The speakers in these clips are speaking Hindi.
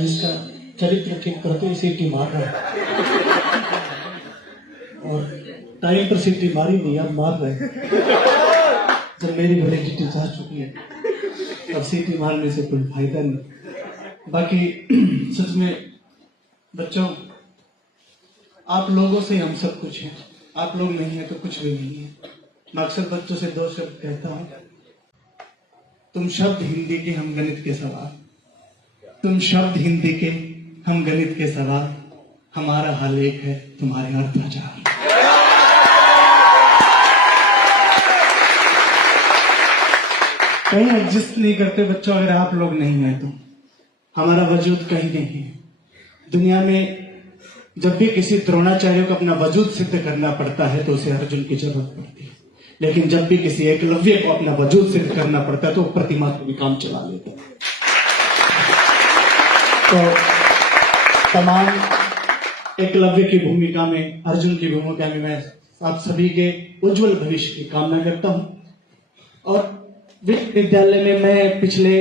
इसका चरित्र ठीक करते ही सीटी मार रहा है और टाइम पर सीटी मारी नहीं, अब मार रहे हैं। जब मेरी वैलिडिटी जा चुकी है अब सीटी मारने से कोई फायदा नहीं। बाकी सच में बच्चों, आप लोगों से हम सब कुछ हैं, आप लोग नहीं है तो कुछ भी नहीं है। मैं अक्सर बच्चों से दो शब्द कहता हूं, तुम शब्द हिंदी के, हम गणित के सवाल। तुम शब्द हिंदी के, हम गणित के सवाल। हमारा हाल एक है, तुम्हारे अर्थ हजार। कहीं एडजस्ट नहीं करते बच्चों, अगर आप लोग नहीं हैं तो हमारा वजूद कहीं नहीं है। दुनिया में जब भी किसी द्रोणाचार्य को अपना वजूद सिद्ध करना पड़ता है तो उसे अर्जुन की जरूरत पड़ती है, लेकिन जब भी किसी एकलव्य को अपना वजूद सिद्ध करना पड़ता है तो वो प्रतिमा को भी काम चला लेता है। तो तमाम एकलव्य की भूमिका में, अर्जुन की भूमिका में मैं आप सभी के उज्जवल भविष्य की कामना करता हूं। और विश्वविद्यालय में मैं पिछले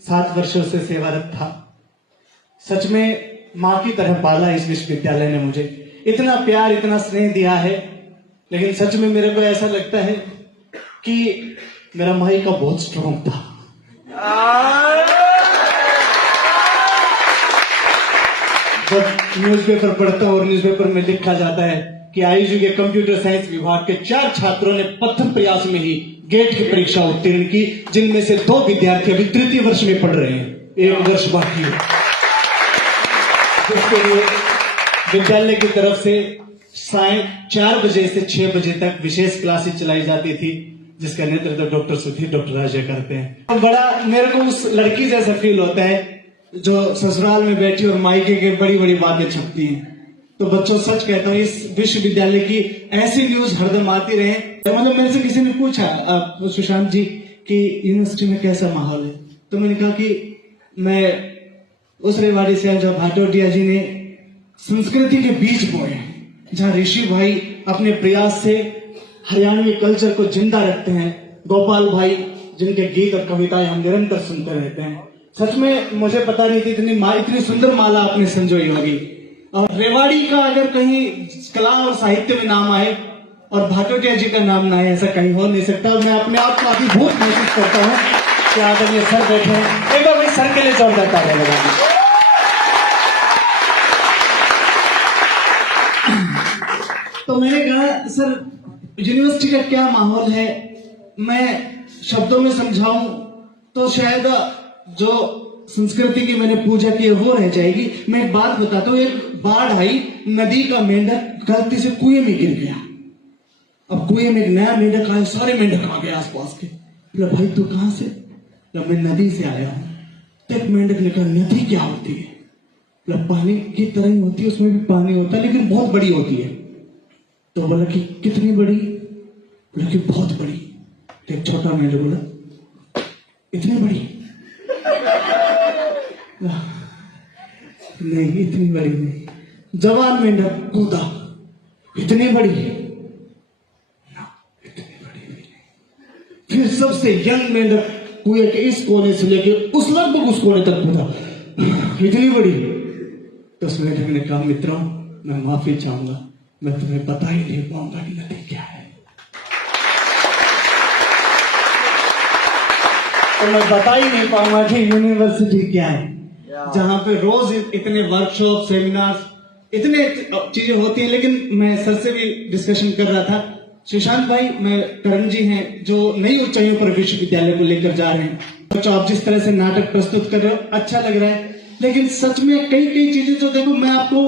7 वर्षों से सेवारत था। सच में मां की तरह पाला इस विश्वविद्यालय ने मुझे, इतना प्यार, इतना स्नेह दिया है। लेकिन सच में मेरे को ऐसा लगता है कि मेरा माई का बहुत स्ट्रॉन्ग था। जब न्यूज़पेपर पढ़ता हूं और न्यूज़पेपर में लिखा जाता है कि आईजी के कंप्यूटर साइंस विभाग के 4 छात्रों ने प्रथम प्रयास में ही गेट की परीक्षा उत्तीर्ण की, जिनमें से 2 विद्यार्थी अभी 3य वर्ष में पढ़ रहे हैं, 1 वर्ष बाकी है। जिसके लिए विद्यालय की तरफ से साय 4 बजे से 6 बजे तक विशेष क्लासेस चलाई जाती थी, जिसका नेतृत्व डॉक्टर सुधीर, डॉक्टर राजे करते हैं। बड़ा मेरे को उस लड़की जैसा फील होता है जो ससुराल में बैठी और मायके के बड़ी बड़ी बातें छपती हैं। तो बच्चों, सच कहता हूँ, इस विश्वविद्यालय की ऐसी न्यूज हरदम आती रहे। मतलब मेरे से किसी ने पूछा, सुशांत जी, कि यूनिवर्सिटी में कैसा माहौल है, तो मैंने कहा कि मैं उस रेवाड़ी से जब भाटोटिया जी ने संस्कृति के बीज बोए, जहाँ ऋषि भाई अपने प्रयास से हरियाणवी कल्चर को जिंदा रखते हैं, गोपाल भाई जिनके गीत और कविताएं हम निरंतर सुनते रहते हैं। सच में मुझे पता नहीं थी इतनी सुंदर माला आपने संजोई होगी। और रेवाड़ी का अगर कहीं कला और साहित्य में नाम आए और भाटोटिया जी का नाम ना आए, ऐसा कहीं हो नहीं सकता। मैं अपने आप को काफी बहुत महसूस करता हूँ कि आदरणीय सर बैठे हैं। एक बार भाई सर के लिए जोरदार तालियां लगाएं। तो मैंने कहा, सर यूनिवर्सिटी का क्या माहौल है, मैं शब्दों में समझाऊं तो शायद जो संस्कृति की मैंने पूजा की है वो रह जाएगी। मैं एक बात बताता हूँ, एक बाढ़ आई, नदी का मेंढक गलती से कुएं में गिर गया। अब कुएं में एक नया मेंढक आया, सारे मेंढक आ गए आसपास के। बोला, भाई तू कहां से? जब मैं नदी से आया हूं। तो एक मेंढक ने कहा, नदी क्या होती है? बोला, पानी की तरह ही होती है, उसमें भी पानी होता है लेकिन बहुत बड़ी होती है। तो बोला कि कितनी बड़ी? बोला कि बहुत बड़ी। तो एक छोटा मेंढक बोला, इतनी बड़ी? नहीं, इतनी बड़ी नहीं। जवान मेंढक कूदा, इतनी बड़ी? ना, इतनी बड़ी भी नहीं। फिर सबसे यंग मेंढक कुएं के इस कोने से लेके उस लगभग उस कोने तक कूदा, इतनी बड़ी? तो उस मेंढक ने कहा, मित्रों मैं माफी चाहूंगा, मैं तुम्हें बता ही नहीं पाऊंगा कि नदी क्या है। तो मैं बता ही नहीं पाऊंगा कि यूनिवर्सिटी क्या है, जहां पे रोज इतने वर्कशॉप, सेमिनार, इतने चीजें होती हैं। लेकिन मैं सर से भी डिस्कशन कर रहा था, सुशांत भाई, मैं करण जी हैं जो नई ऊंचाइयों पर विश्वविद्यालय को लेकर जा रहे हैं। तो आप जिस तरह से नाटक प्रस्तुत कर रहे हो, अच्छा लग रहा है। लेकिन सच में कई चीजें जो, देखो मैं आपको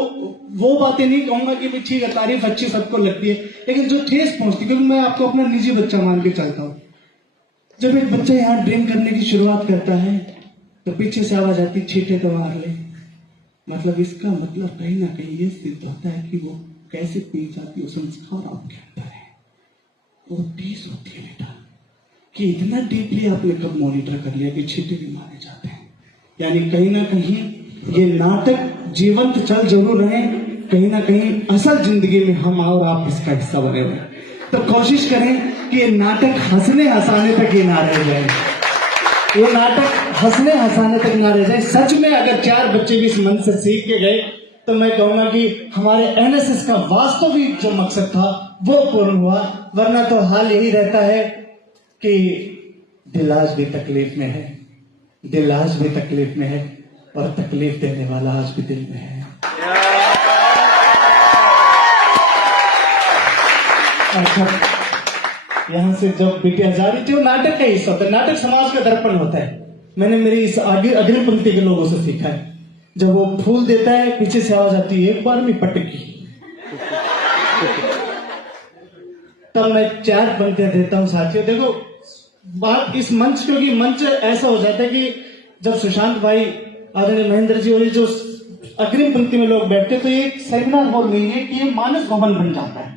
वो बातें नहीं कहूंगा कि भी ठीक है, तारीफ अच्छी सबको लगती है, लेकिन जो ठेस पहुंचती, क्योंकि मैं आपको अपना निजी बच्चा मान के चलता हूँ। जब एक बच्चा यहाँ ड्रिंक करने की शुरुआत करता है तो पीछे से आवाज आती, छींटे तो मार ले। मतलब इसका मतलब कहीं ना कहीं ये सिद्ध होता है कि वो कैसे पी जाती है, संस्कार आपके अंदर है, वो टीस होती है बेटा, कि इतना डीपली आपने कब मॉनिटर कर लिया कि छींटे भी मारे जाते हैं। यानी कहीं ना कहीं ये नाटक जीवंत चल जरूर रहे, कहीं ना कहीं असल जिंदगी में हम और आप इसका हिस्सा बने हुए हैं। तो कोशिश करें कि ये नाटक हंसने हंसाने तक ही ना रह जाए, ये नाटक हंसने हंसाने तक ना रह जाए। सच में अगर 4 बच्चे भी इस मंच से सीख के गए तो मैं कहूंगा कि हमारे एनएसएस का वास्तविक जो मकसद था वो पूर्ण हुआ। वरना तो हाल यही रहता है कि दिल आज भी तकलीफ में है, दिल आज भी तकलीफ में है, और तकलीफ देने वाला आज भी दिल में है। अच्छा, यहाँ से जब बिटिया जा रही थी, वो नाटक का हिस्सा होता है, नाटक समाज का दर्पण होता है। मैंने मेरी इस अगली पंक्ति के लोगों से सीखा है, जब वो फूल देता है पीछे से आवाज आती है, एक बार में पटकी, तब मैं 4 पंक्तियां देता हूं साथियों। देखो बात इस मंच, क्योंकि मंच ऐसा हो जाता है कि जब सुशांत भाई, आदरणीय महेंद्र जी और ये जो अग्रिम पंक्ति में लोग बैठते, तो ये एक सेमिनार हॉल नहीं है कि ये मानस भवन बन जाता है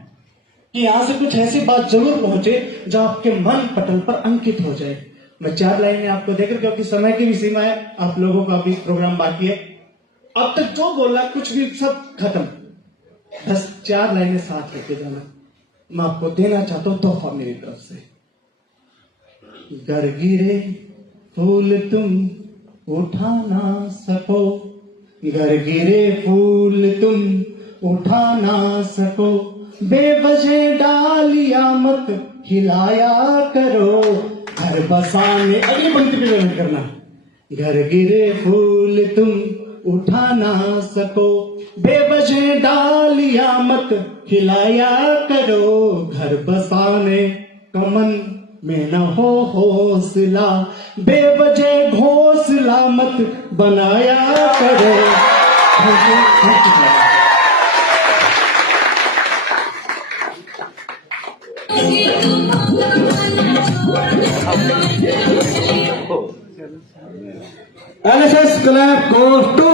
कि यहां से कुछ ऐसी बात जरूर पहुंचे जो आपके मन पटल पर अंकित हो जाए। मैं 4 लाइनें आपको देकर, क्योंकि समय की भी सीमा है, आप लोगों का भी प्रोग्राम बाकी है, अब तक जो बोला कुछ भी सब खत्म, बस 4 लाइनें साथ लेके जाना। मैं आपको देना चाहता हूं तोहफा मेरी तरफ से। गर गिरे फूल तुम उठा ना सको, गर गिरे फूल तुम उठा ना सको, बेवजह डालिया मत हिलाया करो, घर बसाने, अगली पंक्ति पे जरूर करना, घर गिरे फूल तुम उठा ना सको, बेवजह डालिया मत हिलाया करो, घर बसाने कमन में न हो हौसला, बेवजह घोंसला मत बनाया करो। NSS club course 2